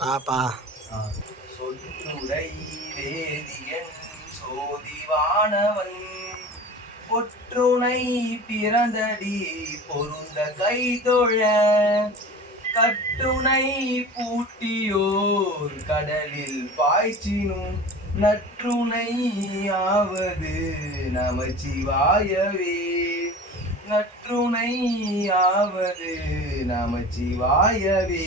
பாப்பா. வேதியன் சோதிவானவன் ஒற்றுணை பிறந்தடி பொருந்த கைதொழ கட்டுணை பூட்டியோர் கடலில் பாய்ச்சினும் நற்றுணை ஆவது நமச்சிவாயவே. நற்றுணை ஆவது நமச்சிவாயவே.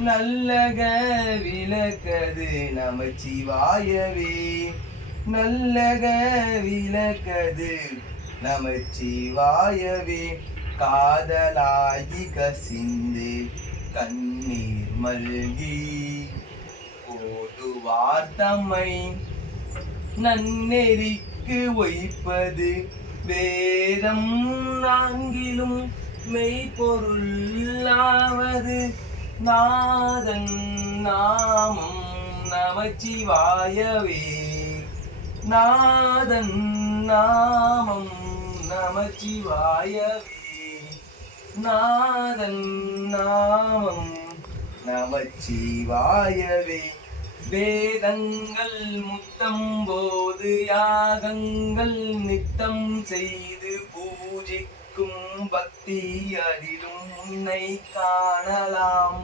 நல்லக விளக்கது நமச்சிவாயவே. நல்லக விளக்கது நமச்சிவாயவே. காதலாகி கசிந்து கண்ணீர் மல்கி. ஓதுவார் தம்மை நன்னெறிக்கு ஒய்ப்பது வேதம் நான்கிலும் மெய்ப்பொருளாவது நாதன் நாமம் நமச்சிவாயவே. நாதன் நாமம் நமச்சிவாயவே. நாதன் நாமம் நமச்சிவாயவே. வேதங்கள் முத்தம் போது யாகங்கள் நித்தம் செய்து பூஜிக்கும் பக்தி அதிலும் உன்னை காணலாம்.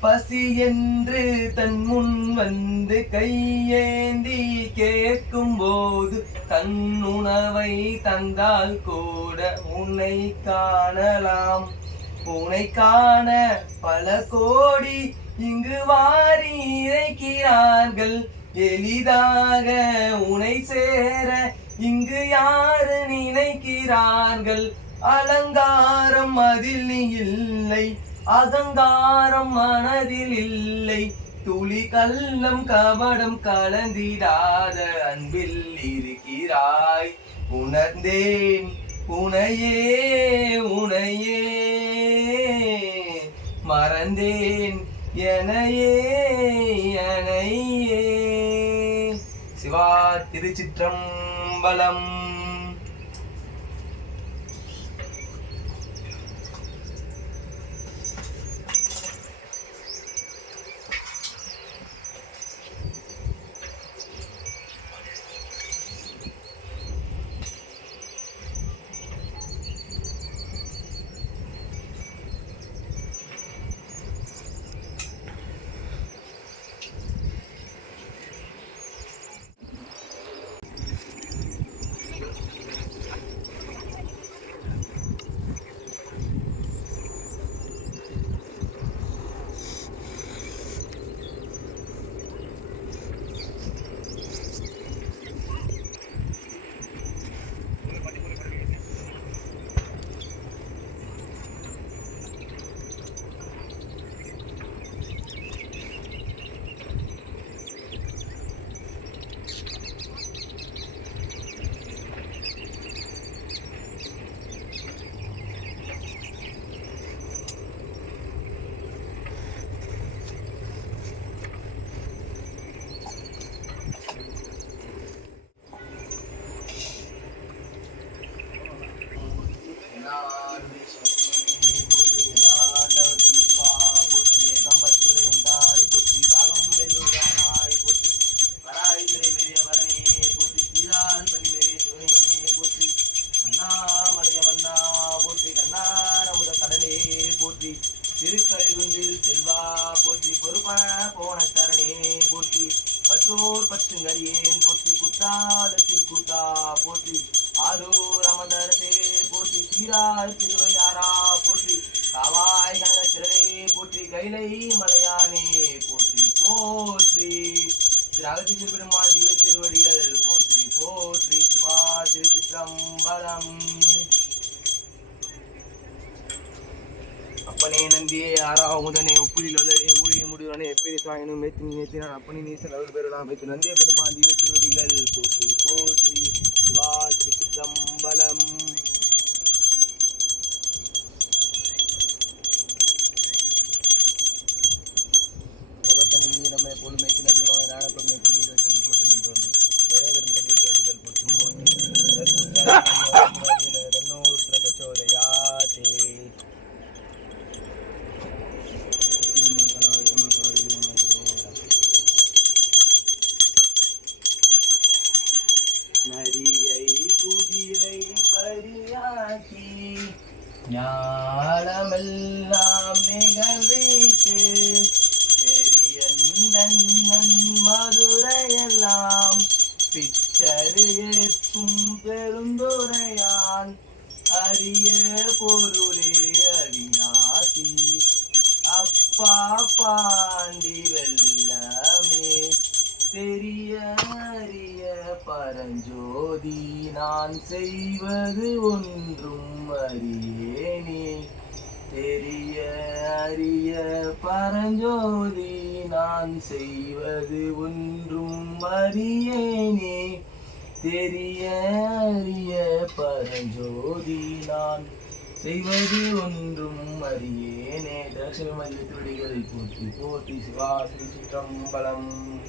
பசி என்று தன் முன் வந்து கையேந்தி கேட்கும் போது தன் உணவை தந்தால் கூட உன்னை காணலாம். உன்னை காண பல கோடி இங்கு வாரி இறைக்கிறார்கள். எளிதாக உனை சேர இங்கு யாரு நினைக்கிறார்கள்? அலங்காரம் அதில் இல்லை. அகங்காரம் மனதில் இல்லை. துளி கள்ளம் கபடம் கலந்திடாத அன்பில் இருக்கிறாய். உணர்ந்தேன் உனையே உனையே. மறந்தேன் எனையே எனையே. சிவா திருச்சிற்றம். திருக்கழுகுன்றில் சீரார் திருவையாரா போற்றி காவாய் கனக திரளே போற்றி கைலை மலையானே போற்றி போற்றி. திரு அகத்தி சிறுபெருமான் திவ்ய திருவடிகள் போற்றி போற்றி. சிவா திருச்சிற்றம்பலம். அப்பனே நந்தியே ஆறாமுதனே ஒப்புளில் வல்லரே ஊழிய முடிவானே எப்படி சாயினும் மேத்தினி நேத்தினான் அப்பனி நீசன் அருள் பெறலாம் மேத்து நந்திய பெருமான் தீவ திருவடிகள் போற்றி போற்றி. சிவா திருச்சிற்றம்பலம். ஞானமெல்லாம் நிகழ்வித்து பெரியன் மதுரையெல்லாம் பிச்சரு ஏற்கும் பெருந்துரையான். அரிய பொருளே அவிநாசி அப்பா பாண்டி வெல்லமே தெரிய அறிய பரஞ்சோதி நான் செய்வது ஒன்றும் அறியேனே. தெரிய அறிய பரஞ்சோதி நான் செய்வது ஒன்றும் அறியேனே. தெரிய அறிய பரஞ்சோதி நான் செய்வது ஒன்றும் அறியேனே. தர்சனமதி துடிகளை போற்றி போற்றி சிவா சிற்றம்பலம்